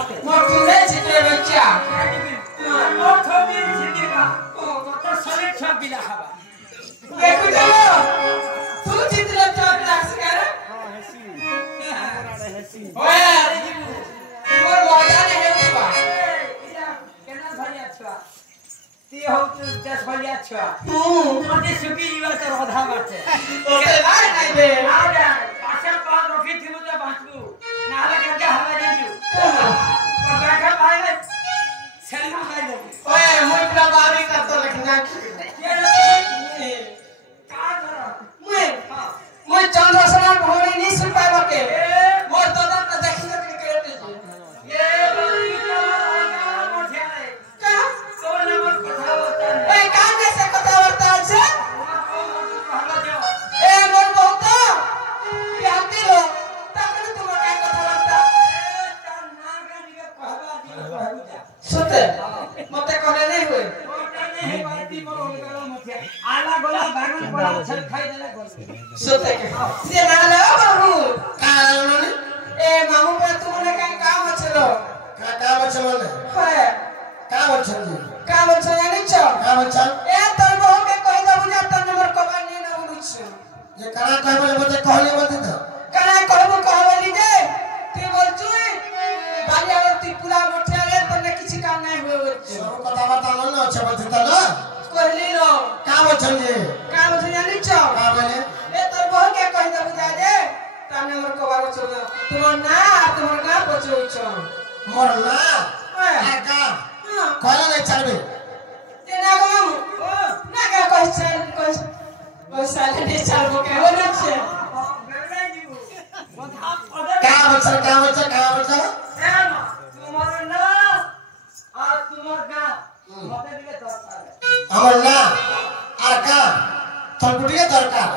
हाथे मोर तुरे छिटे बच्चा मोर थोड़ी छिटेगा तो सरे छा बिला हवा देखो चलो तू छिटले चोट लाग कर हेसी ओए मोर मोटा ने हे बा इला केना भरिया छुआ ती हो तू 10 भरिया छुआ मोटे सुबी जीवा तो रोधा बाटे ओके भाई नहीं बे आ जा पाछा पाल रखी थी तो बांचू नाला के हवा देजू बैठा भाई सेल्फी खाई दे ओए मोर पूरा बारी का तो लिखना का करो मैं चंद्रसेना घोड़ी नहीं सुन पाए बके मोर तो दांत देखि के क्रिकेट ये बड़ी का मोठे रे का तो नंबर कथा होता है ए का कैसे कथा वार्ता छे कहला दे ए मोर बहुत प्याती लो तकन तुम का कथा वार्ता नागनी के कहबा दी सुते मते कहले नहीं हुए नहीं बाती बोलो निकालो मत आला गोला बागन पड़ा छल खाई देला गोल सुते के से ना ले बाबू का उन्होंने ए मामू पे तुमने का काम छलो का काम छलो ने है काम छलो काम छलो नहीं छ काम छल ए तोर बहु के कहि दबु जा तोर नंबर कबा नहीं ना उनुछ जे करा कहबे मते कहली मते तो कना कहबो कहबली जे ती बोल चुई बालिया ती पूरा मोठिया रे तने किछि काम नहीं हुए सब कथा बाता न अच्छे बते त न कहली रो काम छले काम छलो नहीं छ का बोले ए तोर बहु के कहि दबु जा जे तोर नंबर कबा छलो तुम ना तुम का पछो छ मोर ना ए आ का कहला नहीं छलबे ते ना गम ना का कहि छल कहि ओ साले ने छलबो के हो न छे बेबे जीबू बधा पदे काम छल ए ना तुम्हार ना आ तुम्हार का मते दिले दरकार हमर ना আর का थलपुटिया दरकार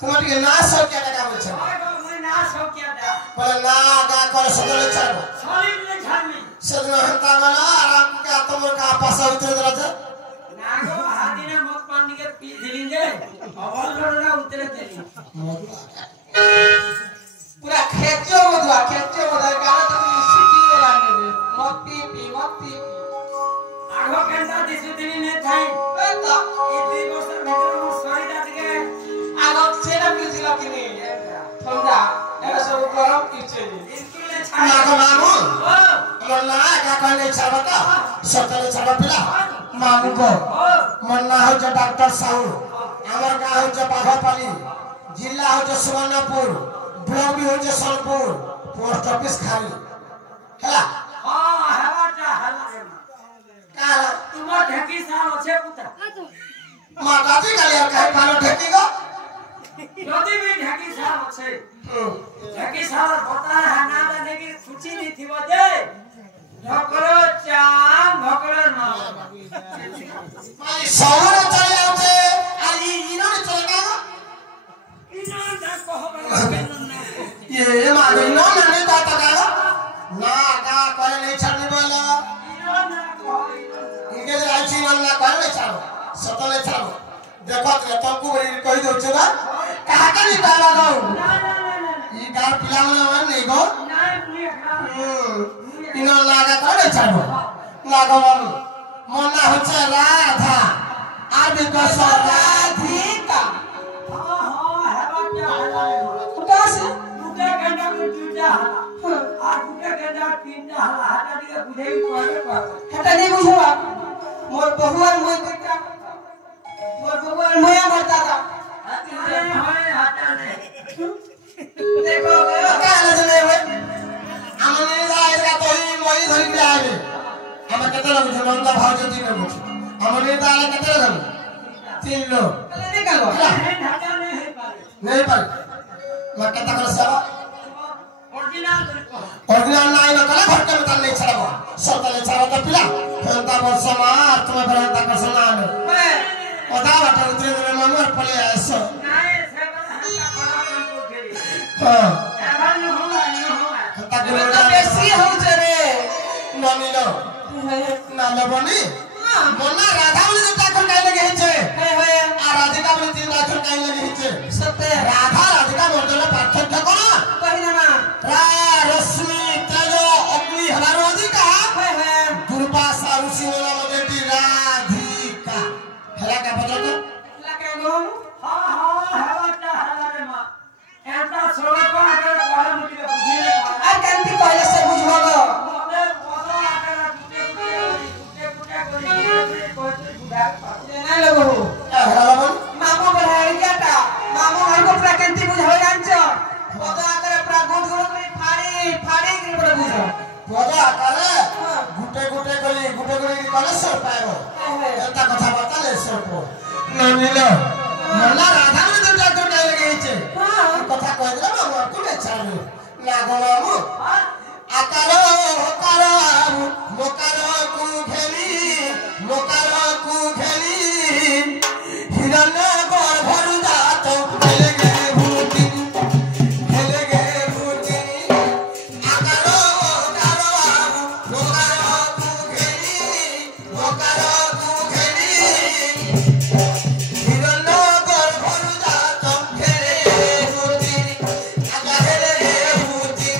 তোমার কি না সব কি টাকা বলছ आगो मैं ना सो किया दा বলে না আগা করে সকলে ছাড়বো सॉलिड ने झामी সেদিন হন্তা মানা আরাম কা তোমার কা পাশা উতরে দিলাছে नागो हादिने मत पानी के पी दिली जे अवल लड़ना उतरे देली पूरा खेचो मधुआ गाना तो सिटी वाला ने मत पी आगो केंदा दिसु दिनी ने थाई ए तो ई दुई वर्ष भीतर मो सॉरी दात के आगो सेना पिजिल किने ठंडा एरा सब गरम किचे स्कूल ने না छाई গো মামু ओ আমার না আগা কইলে ছাড়বো তো সকালে ছাড়বো পিলা মামু গো ओ মোর না হচ্ছে ডাক্তার সাহু আমার গাঁ হচ্ছে বাঘাপালি জেলা হচ্ছে সুবর্ণপুর ব্লক হচ্ছে সোনপুর পোস্ট অফিস খালি হেলা हां हवाटा हला रे কালা तुम्हार ढेकी साल আছে पुता মা কাজে গালি আর কাই কালো ঠেকি গো যদি भी ढेकी साल আছে ढेकी साल पता है ना देने की खुशी नहीं थी बजे ढोकरो चांद ढोकरो ना মাই শহরে চলে যাচ্ছে আর ইনো চলে গেল इना जा कहबा बेलन ना ये मारे नो नाने ता ता गो ना का करे नहीं छाड़ने वाला इना ना कहई इनके जे आइछि ना करे छाड़ो सतले छाड़ो देखो तुमको कहि दो छना कहा का नहीं बाबा गो ई गार पिला में नहीं गो इनो लागा करे छाड़ो लागो बाबू मना হচ্ছে রাধা আর বিকশ রাধিকা उदास हटा नहीं बुझवा मोर बहुआर मोय बेटा मोर बहुआर मोया मरता था देखो কালে জনে বে আমনে যায়গা তোই মই ধরি যাবে हम कते लोग जनता भाव जति न बुझ हमने दाले कते लोग 3 लोग नहीं कर नहीं पर मक्का कर सब ओरिजिनल नहीं न कला भटके में नहीं छड़बो सतले छड़ो तो पिला फंता वर्ष मार तुम भरता कर समान मैं ओदा बाटा उतरे दिन ममर पले ऐसो हां फंता के तो बेसी हो जरे ननी लो ना लबनी मना राधा बोले तो टाकर काई लगे हिचे है आ राधिका बोले 3 टाकर काई लगे हिचे सत्य राधा राधिका मर्दला पार्थक्य कोन पहिना रा रश्मि तेज अग्नि हमारो अधिक পদ আকারে গুটে গুটে করি কলে সর পাইব এটা কথা বতালে সর পো ননিল মলা রাধা মানে দুটা দুটা লেগেছে কথা কই দিলাম আমার তুমি ছাড়ু লাগো মামু আকার হকার মোকার কু ঘেলি হিরণ্য গর্ভরু জাত হেলে গে ভূতি আকার হকার মোকার কু ঘেলি হিরণ্য গর্ভরু জাত হেলে গে ভূতি আকা হেলে গে ভূতি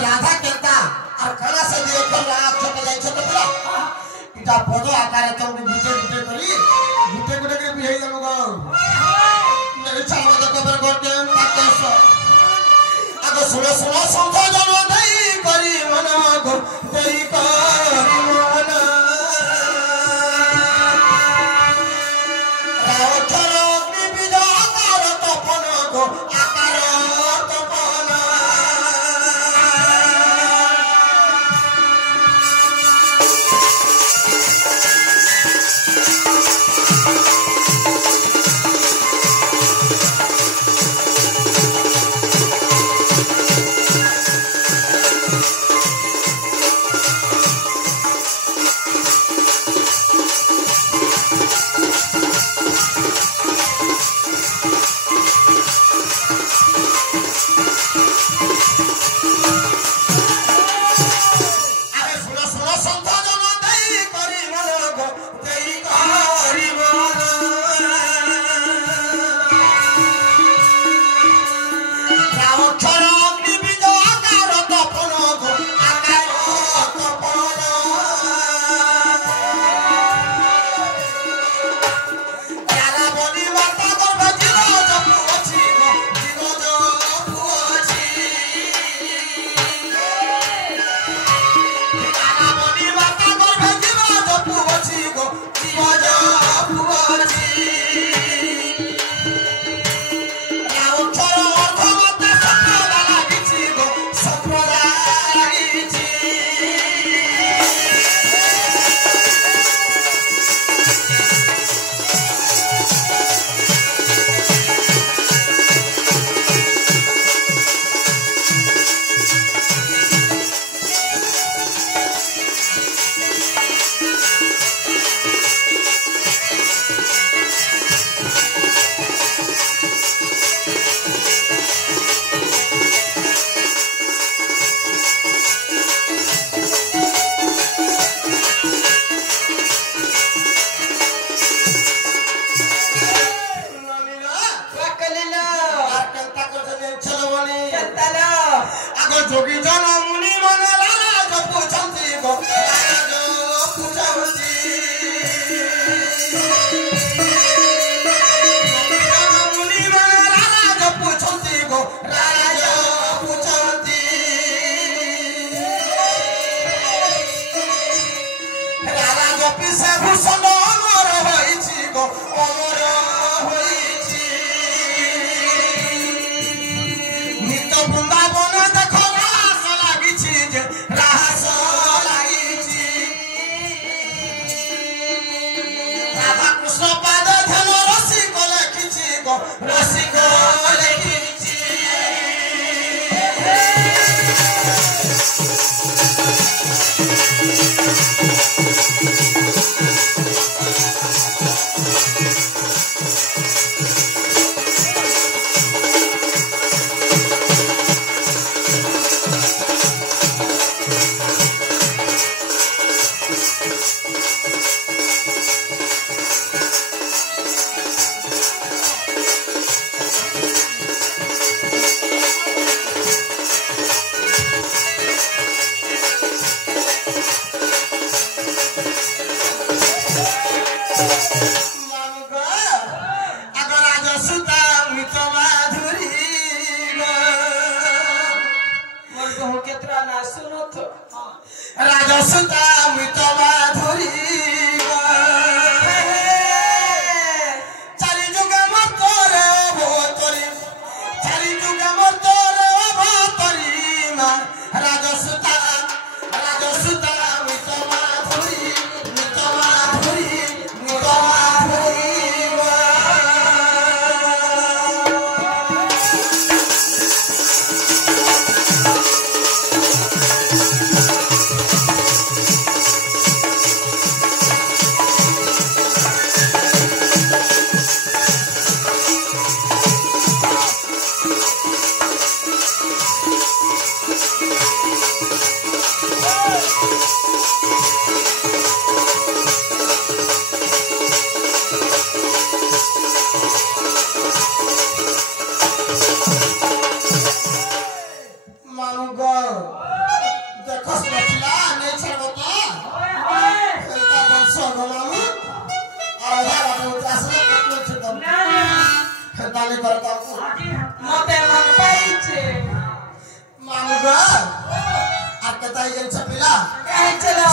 राधा केता और कला से देखल रात छोटे जाई छोटे बोला इटा पदो आकारे तो गुटे गुटे करी गुटे गुटे के बिहे जाबो गो मेरे छावा तो कबर करते ताकस आगो सुनो सुनो संतो जनो दई करी मन गो दई करी मन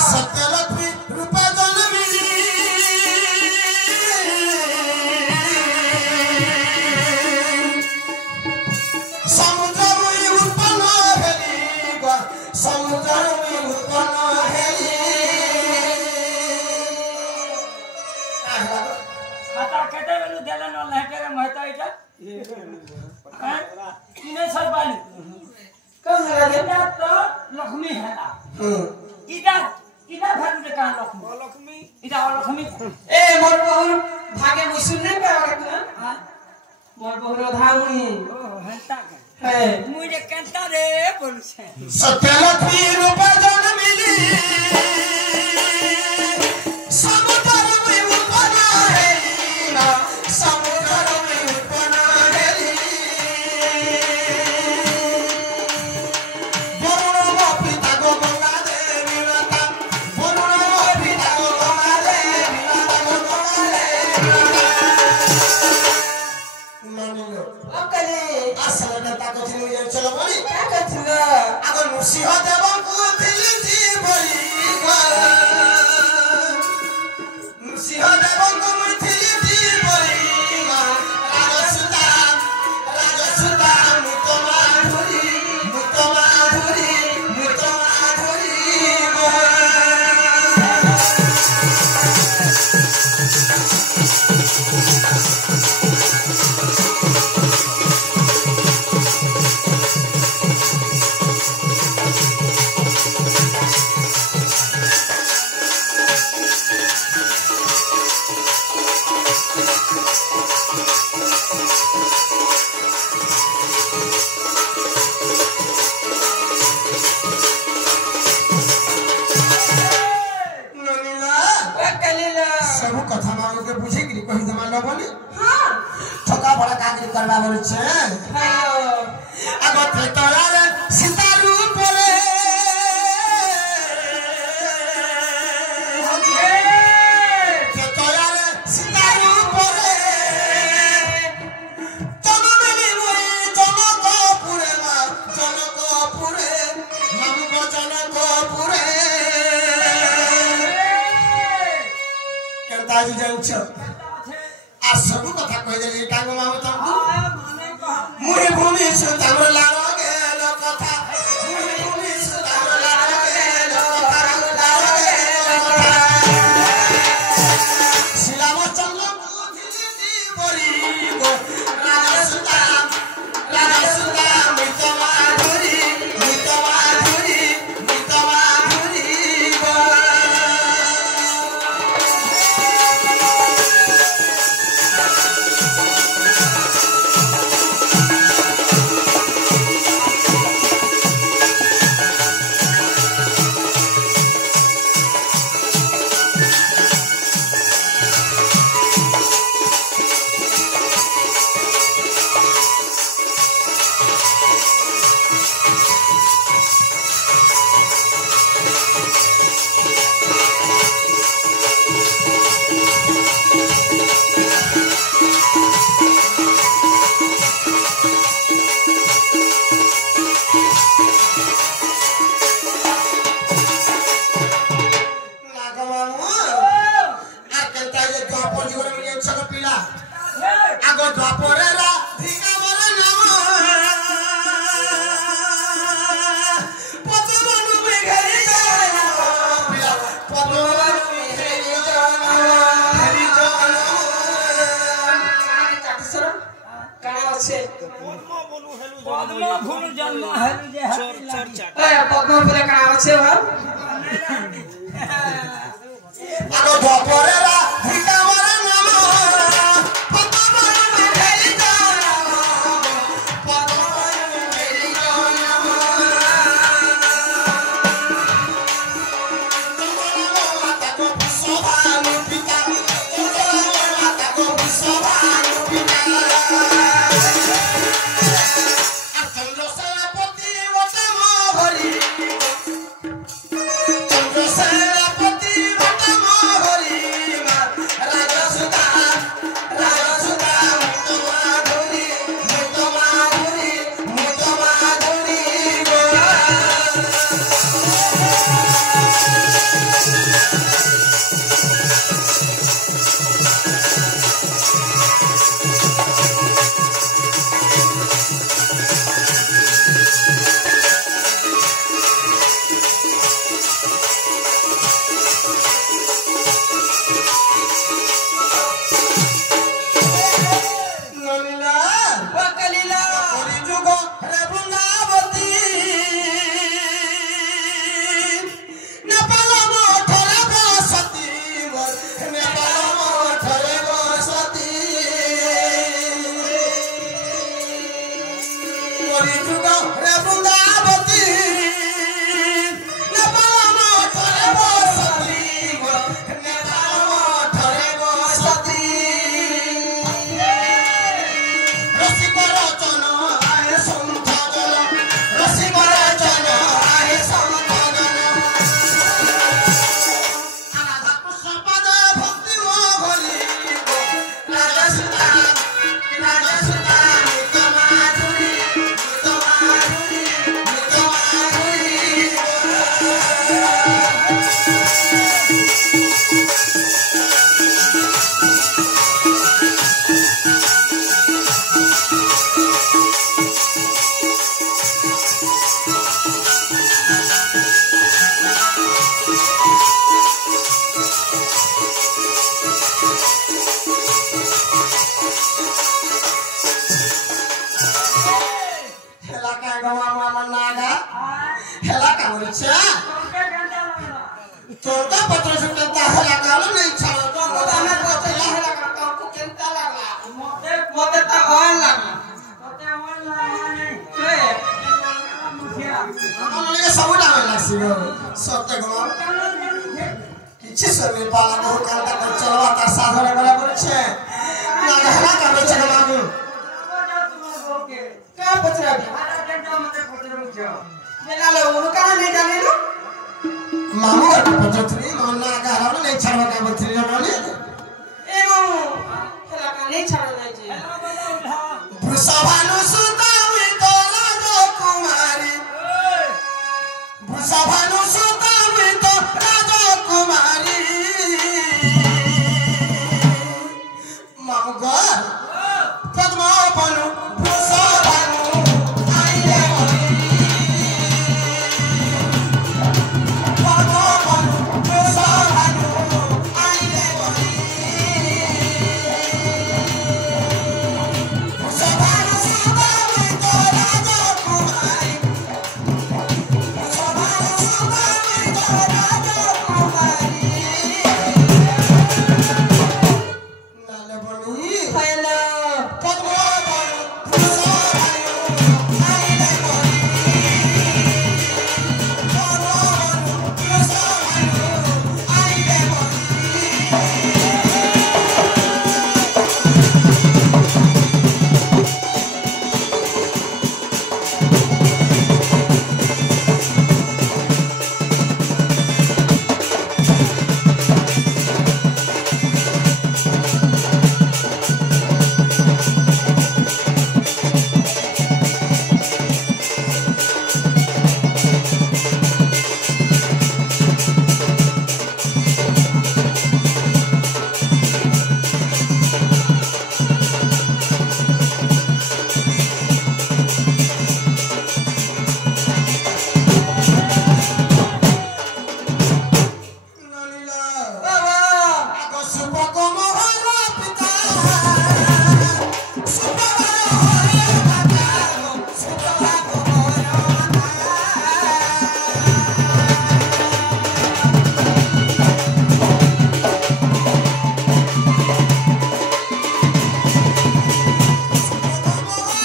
सत्यलक्ष्मी रूपा जन्मी खाता केटे बेलू देले न लहटे रे महता इटा हैं किने सब बाली कौन है रे इटा तो लक्ष्मी है ना इटा इटा भाग दे का लक्ष्मी इटा लक्ष्मी ए मोर बहुर भागे मुई सुनने पे आवे तू हां मोर बहुर धामुई ओ हंता का है मुई जे कंता रे बोल छे सत्यलक्ष्मी रूप जन मिली समुद्र में उपना है ना समुद्र में उपना है वरुण पिता को गंगा देवी माता वरुण पिता को गंगा देवी माता को गंगा देवी मानिलो ओकले असल नेता को थिलु ये चलो बोली क्या करथिल आगो नृसिंह देव को थिलि जी बोली गो नृसिंह देव को मुई थिलि जी बोली गो राजसुता मुत माधुरी गो ननीला ओकले सब कथा मांगो के बुझे कि कहि जमा न बोली हां ठोका बड़ा कागरी करबा बोले छे हायो आगो ते तोरा रे सीतारू बोले ते तोरा रे सीतारू बोले जनमिनी मुई जनकपुरे मामु को जनकपुरे केता जी जान्छ आ सब कथा कहि देली कांगो मामु तमकु मुई भूमि सुताम लारो गेल कथा मुई भूमि सुताम लारो गेल कथा शिलाम चंद्र बुधिली बरी गो राजसुता मित माधुरी गो नागमामु आ केता जे द्वापर जीवन में जेन सब पीला आगो द्वापरे रा धिका बोले नाम पतवनु में घेरी जाना पीला पतवनु में घेरी जाना काना আছে पद्म फूल जन्म हेलु जे हाथी लागी ए पद्म फुले काना আছে ভাব आगो द्वापरे रा धिका बोले नाम पतवनु में घेरी जाना पतवनु में घेरी जाना माता को शोभानु पिता माता को शोभानु पिता चंद्रसेनापति वटे मोहरी चंद्रसेनापति वटे मोहरी সবই পালা বহু কালটা করে চলবা তার সাধনে বলা বলছে না গহনা কা বলছে মামু क्या पचरा भी मेरा ले वो कहां नहीं जाने लो मामू का पचरी मन्ना का हराने नहीं छाड़वा का बचरी जमाने ए मामू खेला का नहीं छाड़ो नहीं जी भुसभानु सुतावी तो राजो कुमारी भुसभानु सुतावी तो राजो कुमारी मामू घर पद्मा बनु भुसभानु आइले पद्मा बनु भुसभानु आइले भुसभानु सुतावी तो राजो कुमारी भुसभानु सुतावी तो राजो कुमारी नाले बनी हेलो पद्मा बनु भुसभानु आइले पद्मा बनु भुसभानु आइले नानीला बाबा आगो सुपको मोहर पिता सुपको मोहर माता सुपको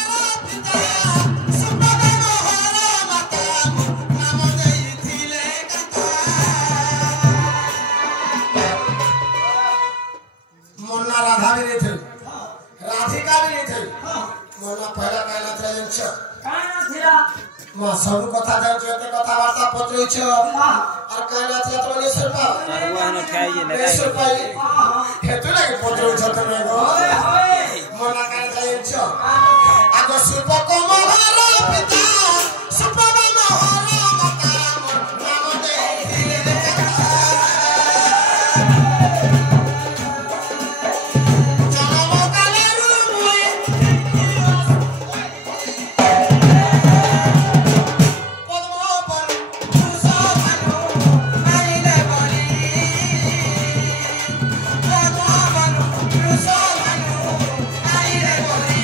मोहर पिता सुपको मोहर माता नाम देइथिले कथा मोन्ना राधा भी नहीं थे राधिका भी नहीं थे मोन्ना पहला कहना था जंच मां सब कथा जाउछ एते कथा वार्ता पत्रइछ और कहना था तो ने सरपा भगवान खाइए ना ने सरपा हेतु लागे पत्रइछ तो ने गो मोन्ना कहना था जंच आगो सुपको मोहर पिता सुपको मोहर माता नाम देइथिले कथा जनम काले रूमुई पद्मा बनु भुसभानु आइले बनी पद्मा बनु भुसभानु आइले बनी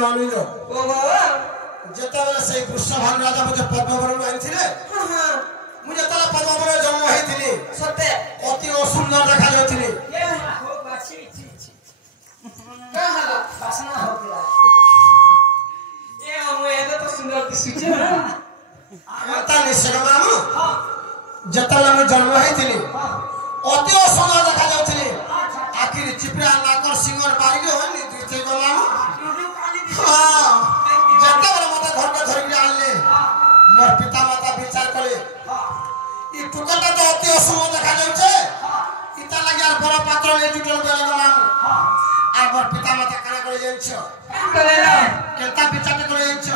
नानीलो बाबा जेतेबेले से वृषभानु राजा मुझे पद्मवरण आनिथिले हां हां ମୁଁ ଯେତେବେଳେ ପଦ୍ମପୁରରେ ଜନ୍ମ ହେଇଥିଲି सत्य ଅତି ଅସୁନ୍ଦର ଦେଖାଯାଉଥିଲି क्या हला बासना हो गया ए हम ये तो सुंदर दिसुचे ना ତା ନିଶ୍ଚୟ ମାମୁ ଯେତେବେଳେ ମୁଁ ଜନ୍ମ ହେଇଥିଲି ଅତି ଅସୁନ୍ଦର ଦେଖାଯାଉଥିଲି ଆଖିରେ ଚିପିଡ଼ା ନାକର ସିଙ୍ଗର ବାରିକି ହଉନି ଦୁଇଥି ମାମୁ ହଁ ଯେତେବେଳେ ମତେ ଘରକୁ ଧରିକି ଆଣିଲେ ମୋର ପିତା ମାତା ବିଚାର କଲେ ଇ ଟୁକରଟା ତ ଅତି ଅସୁନ୍ଦର ଦେଖାଯାଉଛେ ଇତା ଲାଗି আর বড় পাত্র নেই জুটল বেলা মামু আর মোর পিতা মাতা কানা করে যাইছ करे ना কেনতা বিচারটা করে যাইছ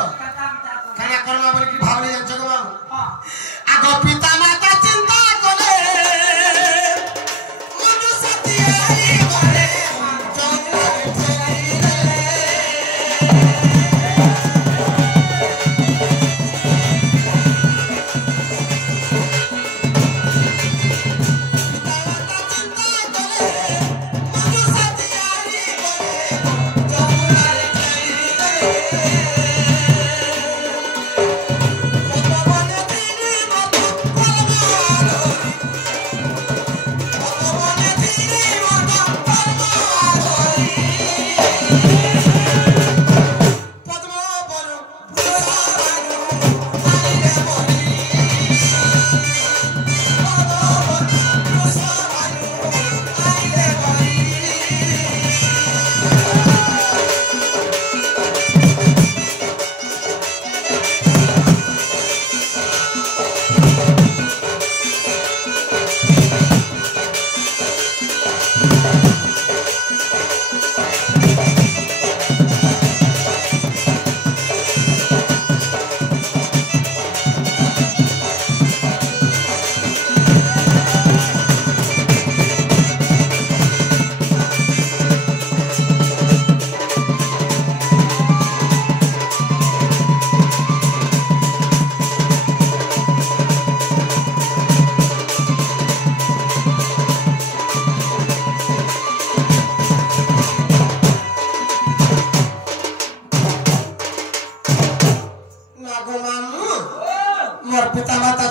কানা করমা বলি কি ভাবলে যাইছ গো মামু আগ পিতা মাতা চিন্তা করে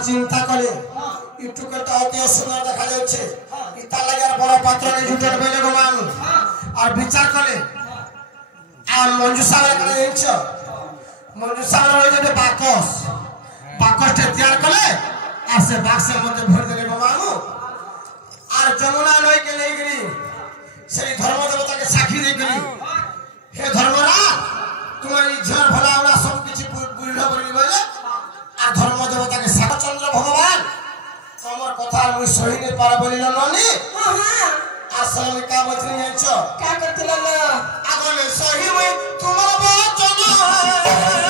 चिंता करे इटुके तो अति सुंदर देखा जाउछे इता लागार बड़ पात्र ने झुटन बेले गो मानु और विचार करे आ मंजुषा करे इंच मंजुषा रे जे बाकस बाकस ते तैयार करे आ से बाक्स मते भर देले गो मानु और जमुना नई के ले गरी से धर्म देवता के साक्षी दे गरी हे धर्मरा तुम्हारी झर भलावला सब किछि बुझा बरी बोले आ धर्म देवता के साथ चंद्र भगवान तमर कथा मुई सही नै पार बोली ननी हां हां आसल में का बचनी जाइछो का करतिला ल आगले सही मुई तुमर वचन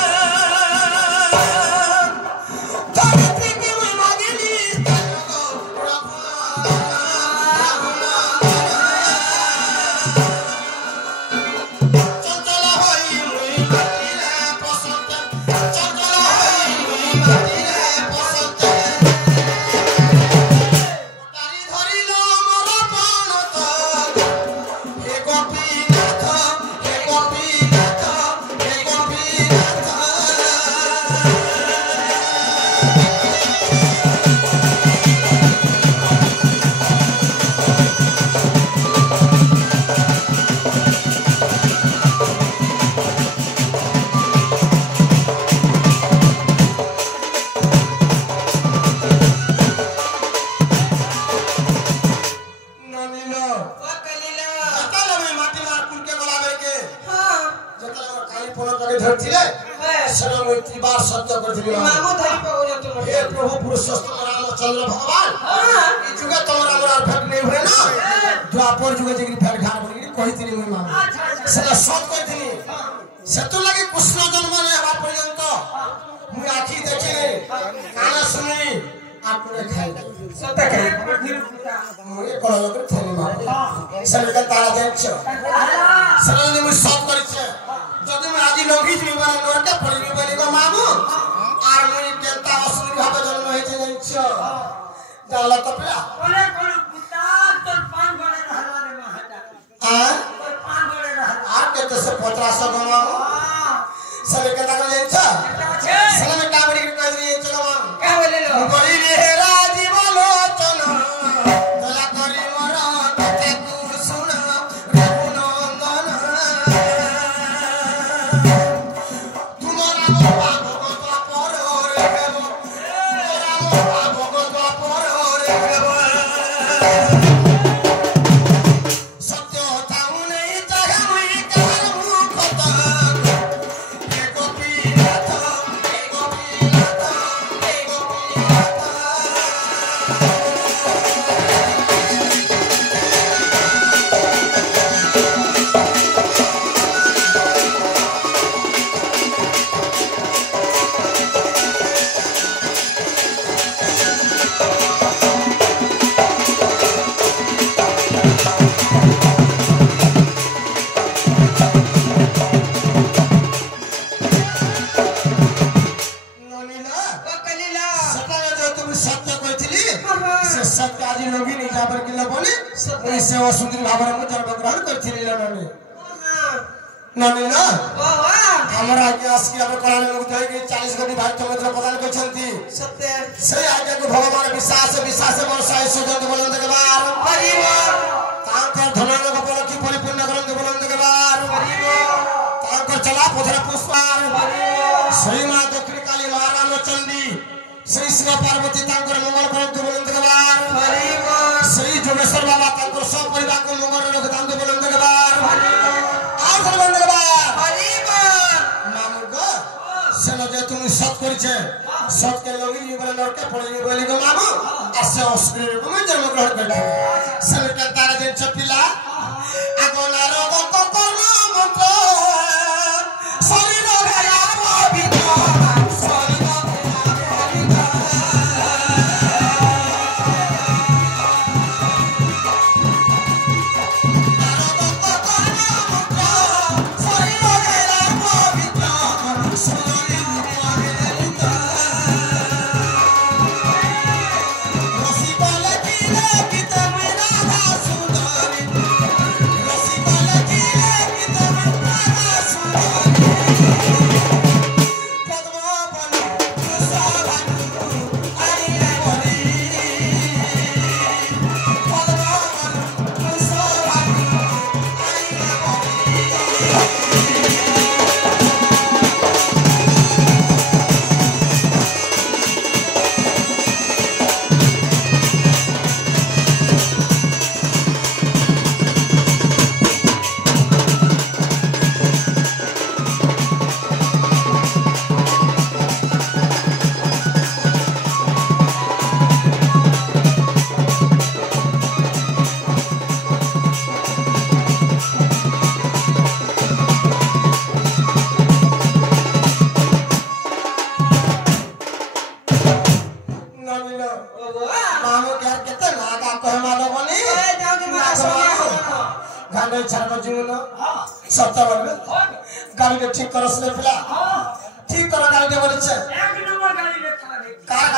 प्रभु पुरुषोत्तम रामचंद्र भगवान ई जुगे तमरा हमरा भेट नै होय ना द्वापर जुगे जे फेर घाट बनी कहितिनी मैं मामा सेला सब कहितिनी सेतु लागि कृष्ण जन्म नै हवा पर्यंत मुई आखी देखिले काना सुनी आपने खाइ सत खाइ मुई कलल कर थेनी मामा सेला तारा देखछ सेला नै मुई सब करिछ जदि मैं आदि लंघी जिमी माने नरके पड़िनी बोली गो मामू आर मुई केता असली भाबे जन्म हेते जाइछ जाला तपला कोने कोन कुत्ता तोर पान गड़े रहला रे महाटा हां तोर पान गड़े रहला आ के तो से 1500 गमाऊ सबे कता कर जाइछ सला में काबड़ी के कह दिए चलो का बोले लो गरी रे राजीव लोचन दला करी मरा कथा तू सुन रघुनंदन तुम्हारा बाबा पर रे मंत्री भाବରେ ମୁଁ ଜନ୍ମଗ୍ରହଣ କରିଥିଲି ନନି ନନି ନା ଆମର ଆଜ୍ଞା ଆସିକି ଆମ କଳାରେ ମୁକ୍ତ ହେଇକି 40 କୋଟି ଭାରତ ମନ୍ତ୍ର ପ୍ରଦାନ କରିଛନ୍ତି सत्य ସେଇ ଆଜ୍ଞାକୁ ଭଗବାନ ବିଶ୍ୱାସ ବର୍ଷ ଆୟୁଷ ଦନ୍ତୁ ବୋଲନ୍ତି କେବାର ତାଙ୍କ ଧନର ଗୋପନ କି ପରିପୂର୍ଣ୍ଣ କରନ୍ତୁ ବୋଲନ୍ତି କେବାର ତାଙ୍କ ଚଲା ପଥର ପୁଷ୍ପାର ସେଇ ମା ଦକ୍ଷିଣ କାଳୀ ମା ରାମଚଣ୍ଡୀ ସେଇ ଶିବ ପାର୍ବତୀ ତାଙ୍କର ମଙ୍ଗଳ କରନ୍ତୁ ବୋଲନ୍ତି କେବାର ସେଇ ଯୋଗେଶ୍ୱର ବାବା ତାଙ୍କର ସହ ପରିବାରକୁ ମଙ୍ଗଳରେ ରଖିଥାନ୍ତୁ ବୋଲନ୍ତି କେବାର ଆଉ ଥରେ ବୋଲନ୍ତି କେବାର ମାମୁଁ ଗ ସେନ ଯେ তুমি সৎ করেছে সৎকে লগি বলে নরকে পড়ে বলি গো মামু আসে অস্ত্রের তুমি জন্মগ্রহণ করতে সেটা তার যে পিলা আগনার কোন মন্ত্র শরীর গয়া পবিত্র শরীর गाड़ी ठीक करो से पिला ठीक करो गाड़ी बोले छे एक नंबर गाड़ी रे खा रे कार